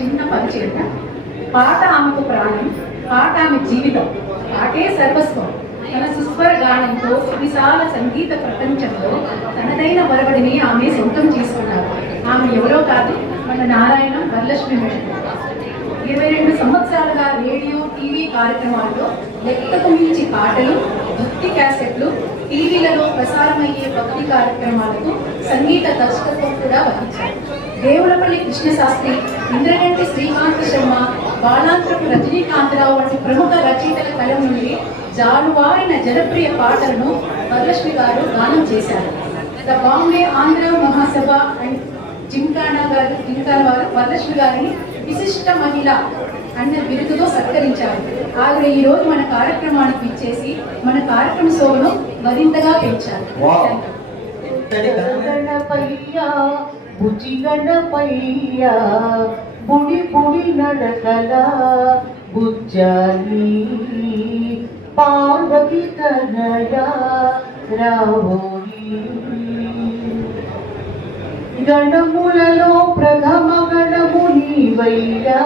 చిన్న పరిచయం పాట ఆమెకు ప్రాణం పాట ఆమె జీవితం పాటే సర్వస్వం. తన సుస్వర గానంతో విశాల సంగీత ప్రపంచంలో తనదైన ఒరవడిని ఆమె సొంతం చేసుకున్నారు. ఆమె ఎవరో కాదు మన నారాయణ వరలక్ష్మి మేడం ఇరవై రెండు సంవత్సరాలుగా రేడియో టీవీ కార్యక్రమాల్లో లెక్కకు మించి పాటలు భక్తి క్యాసెట్లు టీవీలలో ప్రసారమయ్యే భక్తి కార్యక్రమాలకు సంగీత దర్శకత్వం కూడా వహించారు. దేవులపల్లి కృష్ణశాస్త్రి ఇంద్రగంటి శ్రీకాంత్ శర్మ బాలాంతరపు రజనీకాంతరావు వంటి ప్రముఖ రచయితల కలం నుండి జాలువారిన జనప్రియ పాటలను వరలక్ష్మి గారు గానం చేశారు. The Bombay Andhra Mahasabha and Gymkhana గారు జింకానా వారు వరలక్ష్మి గారిని విశిష్ట మహిళ అన్న బిరుదుతో సత్కరించారు. ఆవిడ ఈ రోజు మన కార్యక్రమానికి ఇచ్చేసి మన కార్యక్రమ శోభను మరింతగా పెంచారు. Wow. గణపయ్యా బుజి గణపయ్యా బుడి బుడి నడకల బుజ్జాలి పార్వతి కనయ రావోయి గణములలో ప్రథమ గణము నీవయ్యా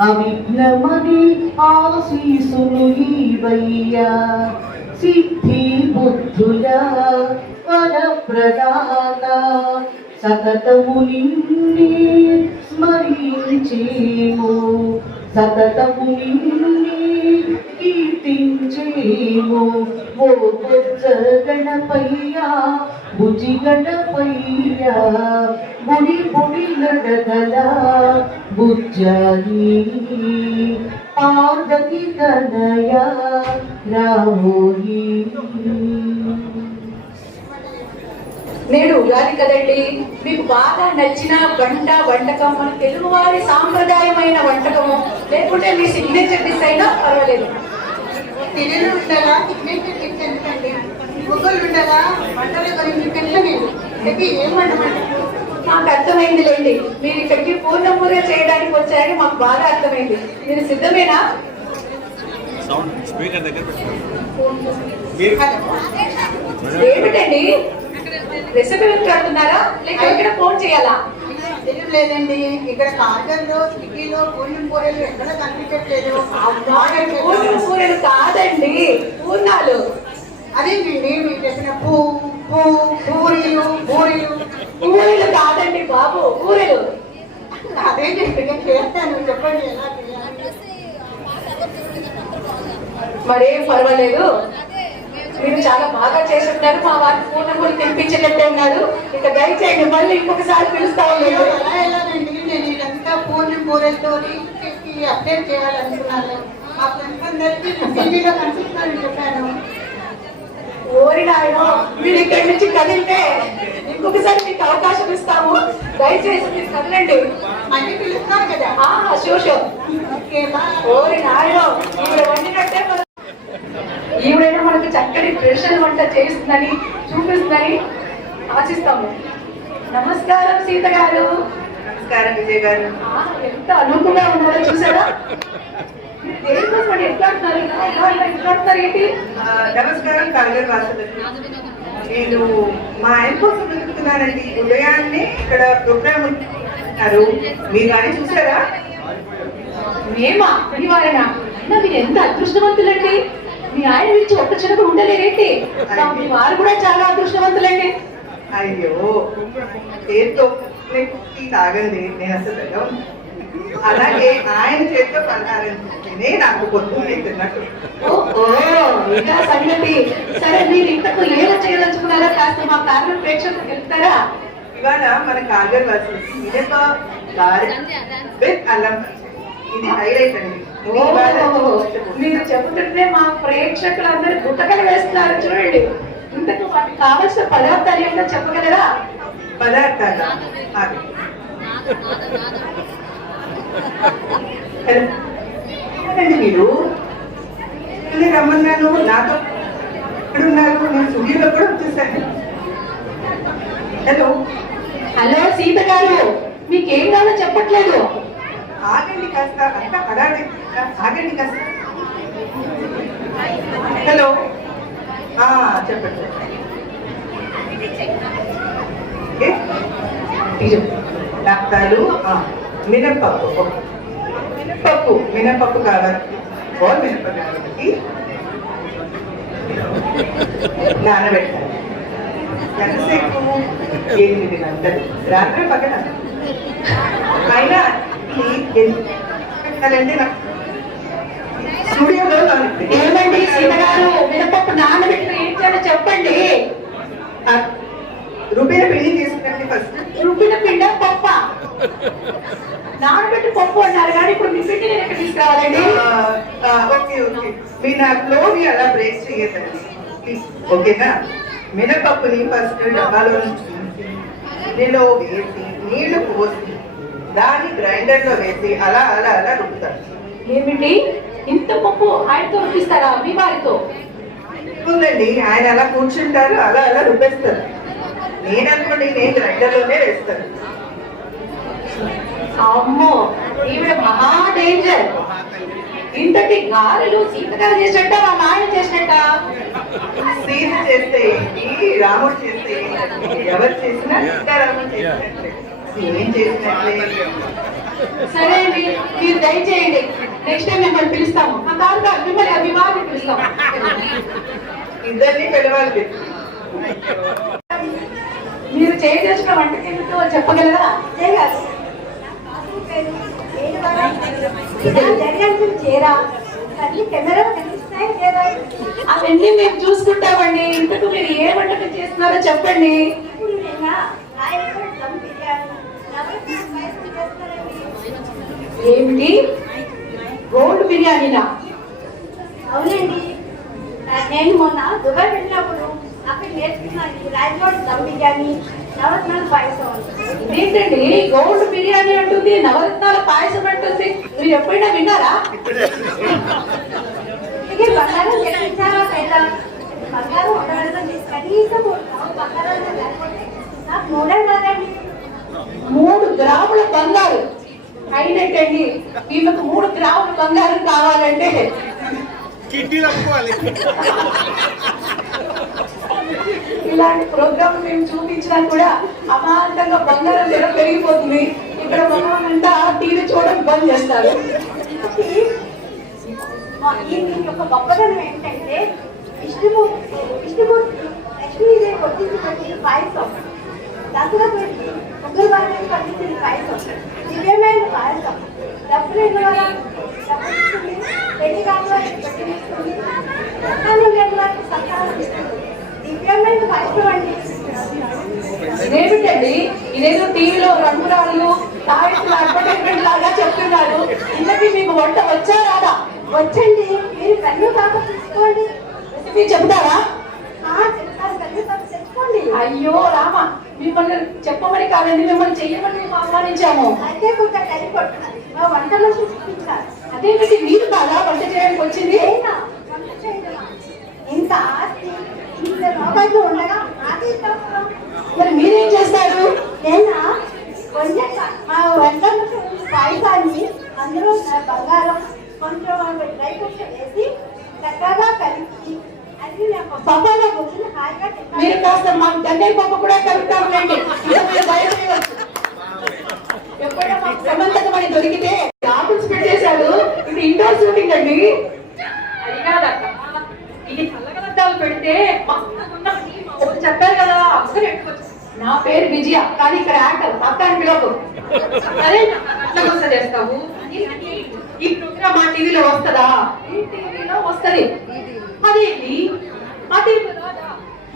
అవిఘ్నమని ఆశీసులు ఈవయ్యా సిద్ధి బుద్ధుల వరప్రదాత సతతము నిన్నే స్మరించేము. సతతము నిన్నే కీర్తించేము. ఓ బొజ్జ గణపయ్యా భుజి గణపయ్యా గుడి బుడి నడగల బుజ్జాలి. పాదకి తనయ రామోయి నేడు ఉగాది కదండి. మీకు బాగా నచ్చిన వంట వంటకం మన తెలుగువారి సాంప్రదాయమైన వంటకము. లేకుంటే మీ సిగ్నేచర్ డిష్ అయినా పర్వాలేదు. ఉండగా సిగ్నేచర్ ఎందుకండి? గుగ్గులు ఉండగా వంటల గురించి తెలియలేదు అయితే ఏం వండమండి మాకు అర్థమైంది లేండి మీరు ఇక్కడికి పూర్ణపూజ చేయడానికి వచ్చారని మాకు బాగా అర్థమైంది. మీరు సిద్ధమేనా? సౌండ్ స్పీకర్ దగ్గర పెట్టండి. హలో ఏమిటండి? రెసిపీ వెతుకుతున్నారా లేక ఎక్కడ ఫోన్ చేయాలా? తెలియదు లేదండి. ఇక్కడ కార్గల్లో స్విగ్గీలో పూర్ణం కూరలు ఎక్కడ కనిపించట్లేదు. పూర్ణ పూరలు కాదండి. పూర్ణాలు. అదేంటండి మీరు చెప్పిన పూ పూ పూరీలు పూరీలు. పూరీలు కాదండి బాబు పూరీలు. అదేంటండి నేను చేస్తాను. చెప్పండి ఎలా చేయాలి? మరేం పర్వాలేదు. మీరు చాలా బాగా చేస్తున్నారు మా వారికి పూర్ణపూరి తినిపించేటట్టే ఉన్నారు. ఇక దయచేయండి మళ్ళీ ఇంకొకసారి పిలుస్తాము మీరు ఎలా నేను ఇదంతా పూర్ణం కూరలతో చేసి అప్డేట్ చేయాలనుకున్నాను. మా ఫ్రెండ్స్ అందరికీ టీవీలో కనిపిస్తానని చెప్పాను. మీరు ఇక్కడి నుంచి కదిలితే ఇంకొకసారి మీకు అవకాశం ఇస్తాము. దయచేసి మీరు కదలండి. మళ్ళీ పిలుస్తాను కదా. ఓరి నాయనో వండినట్టే ఈవిడైనా మనకు చక్కటి ట్రెడిషనల్ వంట చేస్తుందని చూపిస్తుందని ఆశిస్తాము. నమస్కారం సీత గారు. నమస్కారం విజయ్ గారు. ఎంత అనుకుగా ఉన్నారో చూసారా? దేనికోసం ఏంటి? నమస్కారం కలగర్ వాసులకి నేను మా ఆయన కోసం వెతుకుతున్నానండి. ఉదయాన్నే ఇక్కడ ప్రోగ్రామ్ ఉన్నారు. మీరు కానీ చూసారా? మేమా? మీ వారేనా? అయినా మీరు ఎంత అదృష్టవంతులండి. మీ ఆయన గురించి ఒక్క చిన్నకు ఉండలేరేంటి? మా మీ వారు కూడా చాలా అదృష్టవంతులండి. అయ్యో. పేరుతో టీ తాగండి. నేను అసలు వెళ్ళను. అలాగే ఆయన చేతితో తింటేనే నాకు తిన్నట్టు ఓ ఇంకా సంగతి. సరే మీరు ఇంతకు ఏదో చేయదలుచుకున్నారో కాస్త మా కార్మిక ప్రేక్షకులకు చెప్తారా? ఇవాళ మన కాగర్ వాసి మినప గారె విత్ అల్లం. ఇది హైలైట్ అండి. మీరు చెబుతుంటే మా ప్రేక్షకులందరూ గుట్టకలు వేస్తున్నారు చూడండి. ఇంతకు వాటికి కావలసిన పదార్థాలు ఏంటో చెప్పగలరా? పదార్థాలు. మీరు? నేను రమ్మన్నాను. నాతో ఎక్కడున్నారు నేను స్టూడియోలో కూడా వచ్చేసాను. హలో. హలో సీత గారు. మీకేం కావాలో చెప్పట్లేదు. ఆగండి కాస్త అంత హడాడి ఆగండి కాస్త. హలో. చెప్పండి ఏ? ఇది మినప్పప్పు ఓకే. మినప్పప్పు మినప్పప్పు కావాలి ఓ మినప్పప్పు కావాలి నానబెట్టాలి. ఎంతసేపు? ఎనిమిది గంటలు. రాత్రి పక్కన అయినా ఏమండి సీత గారు మినపప్పు నానబెట్టిన ఏం చేయాలో చెప్పండి. రూపాయల పెళ్ళి తీసుకురండి ఫస్ట్ రుబ్బిన పిండ పప్ప? నానబెట్టి పప్పు అన్నారు కానీ ఇప్పుడు మీ పిండి నేను ఎక్కడ తీసుకురావాలండి? Okay okay. మీరు నా ఫ్లోని అలా బ్రేక్ చేయదండి ప్లీజ్. ఓకేనా? మినపప్పుని ఫస్ట్ డబ్బాలో నుంచి తీసి, నీళ్ళలో వేసి నీళ్ళు పోసి దాన్ని గ్రైండర్లో వేసి అలా అలా అలా రుబ్బుతారు. ఏమిటి? ఇంత పప్పు ఆయనతో రుబ్బిస్తారా? మీ వారితో? ఉందండి ఆయన అలా కూర్చుంటారు అలా అలా రుబ్బేస్తారు. నేను అనుకోండి నేను గ్రైండర్లోనే వేస్తాను. అమ్మో ఈవిడ మహా డేంజర్ ఇంతటి గారెలు సీత గారు చేసినట్ట మా నాయన చేసినట్ట? సీత చేస్తే ఏంటి? రాముడు చేస్తే ఎవరు చేసినా సీతారాముడు చేసినట్లే సరే అండి మీరు దయచేయండి. నెక్స్ట్ టైం మిమ్మల్ని పిలుస్తాము. ఆ కాదు కాదు మిమ్మల్ని అభిమాని పిలుస్తాము. ఇద్దరిని పిలవాలి మీరు. చేయదలిచిన వంటకి చెప్పగలరా? చేయగలరు. జరగాల్సిన చీర? అవన్నీ మేము చూసుకుంటామండి. ఇంతకు మీరు ఏ వంటకం చేస్తున్నారో చెప్పండి ఇప్పుడు నిన్న రాయలసీమ దమ్ బిర్యానీ నవరత్న పాయసం చేస్తారండి ఏమిటి? గోల్డ్ బిర్యానీనా? అవునండి. నేను మొన్న దుబాయ్ వెళ్ళినప్పుడు అక్కడ నేర్చుకున్నాను ఈ రాయలసీమ దమ్ బిర్యానీ నవరత్నాల పాయసం ఇదేంటండి గోల్డ్ బిర్యానీ అంటుంది నవరత్నాల పాయసం అంటుంది. మీరు ఎప్పుడైనా విన్నారా? ఇది బంగారం తెప్పించారా లేదా? బంగారం ఉండగలదండి కనీసం మూడు గ్రాముల బంగారం లేకపోతే నాకు మూడే కాదండి. మూడు గ్రాముల బంగారు. హైలైట్ అండి వీళ్ళకు మూడు గ్రాముల బంగారం కావాలంటే ఇలాంటి ప్రోగ్రామ్ మేము చూపించినా కూడా అమాంతంగా బంగారం ధర పెరిగిపోతుంది. ఇక్కడ అంతా టీవీ చూడడం బంద్ చేస్తారు. ఈ యొక్క గొప్పదనం ఏంటంటే విష్ణుమూర్తి విష్ణుమూర్తి లక్ష్మీదేవి పెట్టిన పాయసం. దసరా పెట్టి ముగ్గురు వారికి పండించిన పాయసం. దివ్యమైన పాయసం డబ్బులు వారా డబ్బులు ఇస్తుంది పెళ్ళి కాని వారికి పెళ్ళి ఇస్తుంది సంతానం లేని వారికి సంతానం ఇస్తుంది దివ్యమైన పాయసం అండి ఇదేదో టీవీలో రంగురాళ్ళు తాయెత్తులు అడ్వర్టైజ్మెంట్ లాగా చెప్తున్నారు. ఇంతకీ మీకు వంట వచ్చా రాదా? వచ్చండి. మీరు కన్ను కాక తీసుకోండి. రెసిపీ చెప్తారా? అయ్యో రామ మిమ్మల్ని చెప్పమని కాదండి మిమ్మల్ని చెయ్యమని మేము ఆహ్వానించాము. అయితే కొంత మా వంటలో చూపించాలి. అదేమిటి మీరు కాదా వంట చేయడానికి వచ్చింది నేనా? వంట చేయడమా? ఇంత ఆస్తి ఇంత రోగాలు ఉండగా నాకే అవసరం మరి మీరేం చేస్తారు నేనా కొంచెం మా వంటలో పాయసాన్ని అందులో నా బంగారం కొంచెం డ్రై ఫ్రూట్స్ వేసి చక్కగా కలిపి అది నాకు పప్పులో కూర్చుని హాయిగా తింటాను. మీరు కాస్త మాకు గన్నేరు పప్పు కూడా బయలుదేరవచ్చు. ఎప్పుడైనా మాకు సమంతకం అని దొరికితే ఆఫీస్ పెట్టేశాడు. ఇది ఇండోర్ షూటింగ్ అండి. అది కాదక్క. ఇది చల్లగలద్దాలు పెడితే చెప్పారు కదా. ఎట్టుకోవచ్చు నా పేరు విజయ కానీ ఇక్కడ యాక్టర్ పక్క పిలవకు. అదే అట్లా గుస చేస్తావు? ఈ ప్రోగ్రామ్ మా టీవీలో వస్తుందా? ఈ టీవీలో వస్తది. అదేంటి? మా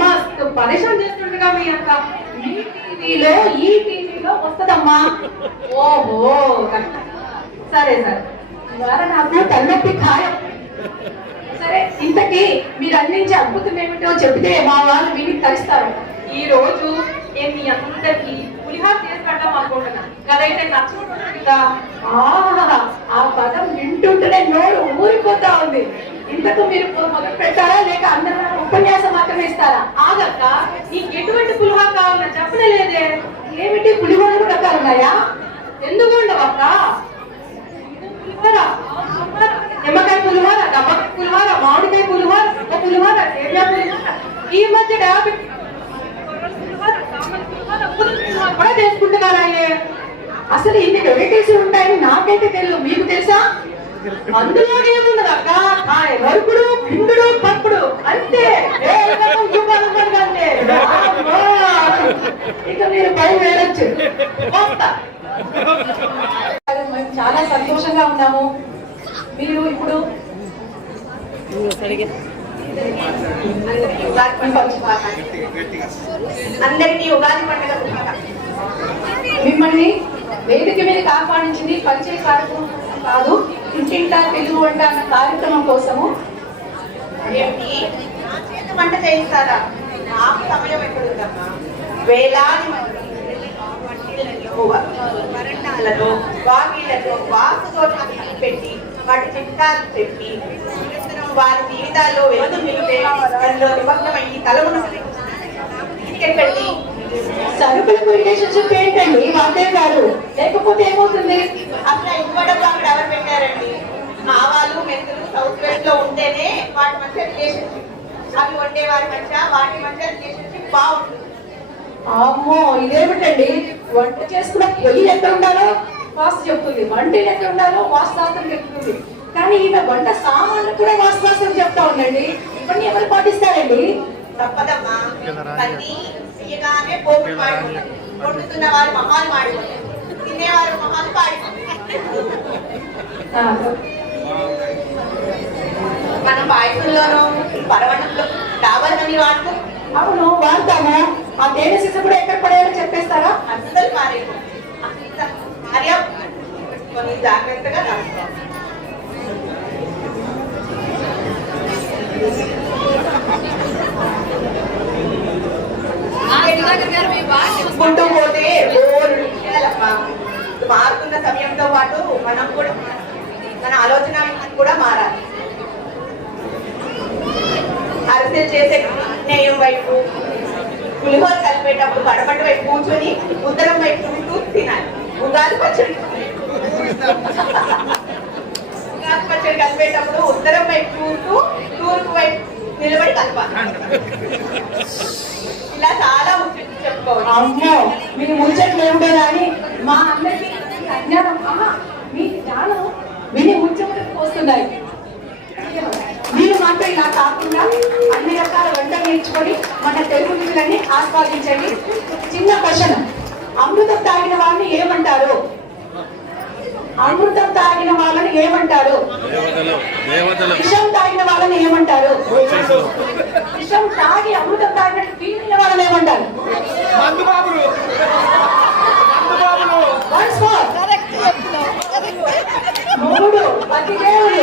మస్తు పరేషాన్ చేస్తుండగా మీ అక్క. ఈ టీవీలో ఈ టీవీలో వస్తదమ్మా. ఓహో సరే సరే. ద్వారా నాకు తలనొప్పి ఖాయం. సరే ఇంతకీ మీరు అందించే అద్భుతం ఏమిటో చెబితే మా వాళ్ళు విని తరిస్తారు. ఈ రోజు నేను మీ అందరికి పులిహార చేసి పెడదాం అనుకుంటున్నా. కదైతే నచ్చుకుంటున్నా ఆహా ఆ పదం వింటుంటేనే నోరు ఊరిపోతా ఇంతకు మీరు మొదలు పెట్టారా? లేక అందరూ ఉపన్యాసం మాత్రమే ఇస్తారా? ఆగక్క నీకు ఎటువంటి పులిహార కావాలన్నా చెప్పలేదే ఏమిటి? పులిహోర రకాలు ఉన్నాయా? ఎందుకు ఉండవక్క? పులిహోర నిమ్మకాయ పులిహోర దమ్మకాయ పులిహోర మామిడికాయ పులిహోర ఒక పులిహోర సేమియా పులిహోర ఈ మధ్య పులిహోర కూడా చేసుకుంటున్నారాయే అసలు ఇన్ని వెరైటీస్ ఉంటాయని నాకైతే తెలియదు మీకు తెలుసా? అందులో ఏముంది అక్క నరుకుడు పిండుడు పప్పుడు అంతే ఇక మీరు పై వేయచ్చు మేము చాలా సంతోషంగా ఉన్నాము మీరు ఇప్పుడు అందరికీ ఉగాది పండుగ మిమ్మల్ని వేదిక మీద కాపాడించింది పరిచయ కార్యక్రమం కాదు. ఇంటింటా తెలుగు వంట అన్న కార్యక్రమం కోసము వంట చేయిస్తారా? నాకు సమయం ఎక్కడుందమ్మా? వేలాది మంది వంటిళ్ళలో, వరండాలలో వాకిళ్ళలో వాసుతో పెట్టి వాటి చిట్టాలు చెప్పి వారి జీవితాల్లో వెలుగు నిలిపే దానిలో నిమగ్నమయ్యి సరుకుల రిలేషన్షిప్ ఏంటండి? వాదే గారు లేకపోతే ఏమవుతుంది? అట్లా ఇవ్వడం అక్కడ ఎవరు పెట్టారండి? ఆవాలు మెంతులు సౌత్ వెస్ట్లో ఉంటేనే వాటి మధ్య రిలేషన్షిప్ అవి వండే వారి మధ్య వాటి మధ్య రిలేషన్షిప్ బాగుంటుంది. అమ్మో ఇదేమిటండి? వంట చేసుకున్న పొయ్యి ఎంత ఉండాలో వాస్తు చెప్తుంది. వంట ఎంత ఉండాలో వాస్తాసం చెప్తుంది. కానీ ఈమె వంట సామాన్లు కూడా వాస్తాసం చెప్తా ఉందండి. ఇవన్నీ ఎవరు పాటిస్తారండి? తప్పదమ్మా. తన్ని తీయగానే పోపు మాడిపోతాయి వండుతున్న వారి మొహాలు మాడిపోతాయి. తినేవారి మొహాలు పాడిపోతాయి మనం పాయసంలోనూ పరవణంలో డాబర్ అని వాడుతూ. అవును వాడతాము. ఆ తేనె సీస కూడా ఎక్కడ పడేయాలో చెప్పేస్తారా? అస్సలు అసలు భార్య కొన్ని జాగ్రత్తగా నడుస్తాం చూసుకుంటూ పోతే మారుతున్న సమయంతో పాటు మనం కూడా మన ఆలోచన కూడా మారాలి. అరిసెలు చేసే నేయం వైపు పులిహోర కలిపేటప్పుడు కడపటి వైపు కూర్చొని ఉత్తరం వైపు చూస్తూ తినాలి. ఉగాది పచ్చడి. ఉగాది పచ్చడి కలిపేటప్పుడు ఉత్తరం వైపు చూస్తూ తూర్పు వైపు నిలబడి కలపాలి. ఇలా చాలా ముచ్చట్లు చెప్పుకోవచ్చు. అమ్మో మీ ముచ్చట్లు ఏమిటో కానీ మా అందరికి అజ్ఞానం ఆహా, మీ జ్ఞానం విని ముచ్చట్లకు వస్తున్నాయి మీరు మాత్రం ఇలా కాకుండా అన్ని రకాల వంటలు నేర్చుకొని మన తెలుగు విధులని ఆస్వాదించండి. చిన్న క్వశ్చన్ అమృతం తాగిన వాళ్ళని ఏమంటారు? అమృతం తాగిన వాళ్ళని ఏమంటారు? విషం తాగిన వాళ్ళని ఏమంటారు? విషం తాగి అమృతం తాగినట్టు అయిన వాళ్ళని ఏమంటారు. మూడు పతిదేవుడు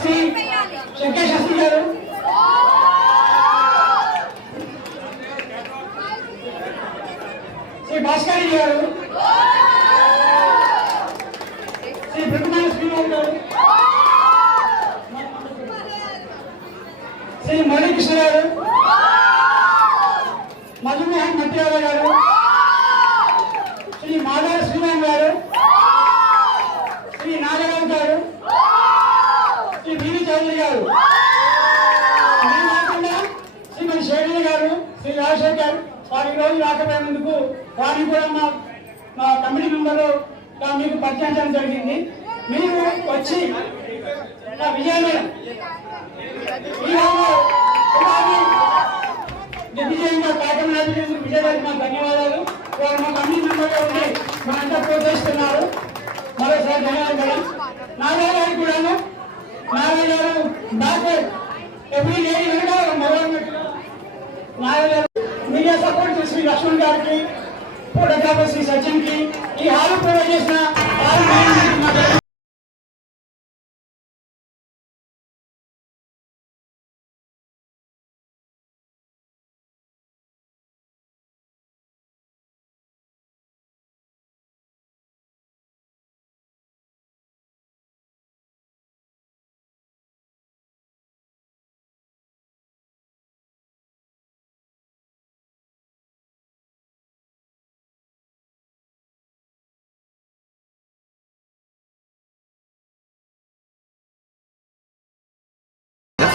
శ్రీ శంకర్ శాస్త్రి గారు శ్రీ భాస్కర్ గారు శ్రీ బ్రహ్మాన శ్రీరావు గారు శ్రీ మురళీకృష్ణ గారు మధుమోహన్ మట్టియాల గారు శ్రీ మాధవ శ్రీరామ్ గారు శ్రీ నాగరావు గారు శ్రీ బీవి చౌదరి గారు ఇవే కాకుండా శ్రీమతి గారు శ్రీ రాజశేఖర్ వారి ఈ రోజు రాకపోయినందుకు వారిని కూడా మా మా కమిటీ మెంబర్లు మీకు పరిచయం జరిగింది. మీరు వచ్చి నా విజయమే దిగ్విజయంగా కార్యక్రమం మా ధన్యవాదాలు. వారు మా కమిటీ మెంబర్గా ఉండి మనంతా ప్రోత్సహిస్తున్నారు. మరోసారి ధన్యవాదాలు నారాయణ గారు కూడాను నారాయణ గారు డాక్టర్ ఎప్పుడు లేడీ వెనక మీడియా సపోర్ట్ శ్రీ లక్ష్మణ్ గారికి ఫోటోగ్రాఫర్ శ్రీ సచిన్కి ఈ హాలు ప్రొవైడ్ చేసిన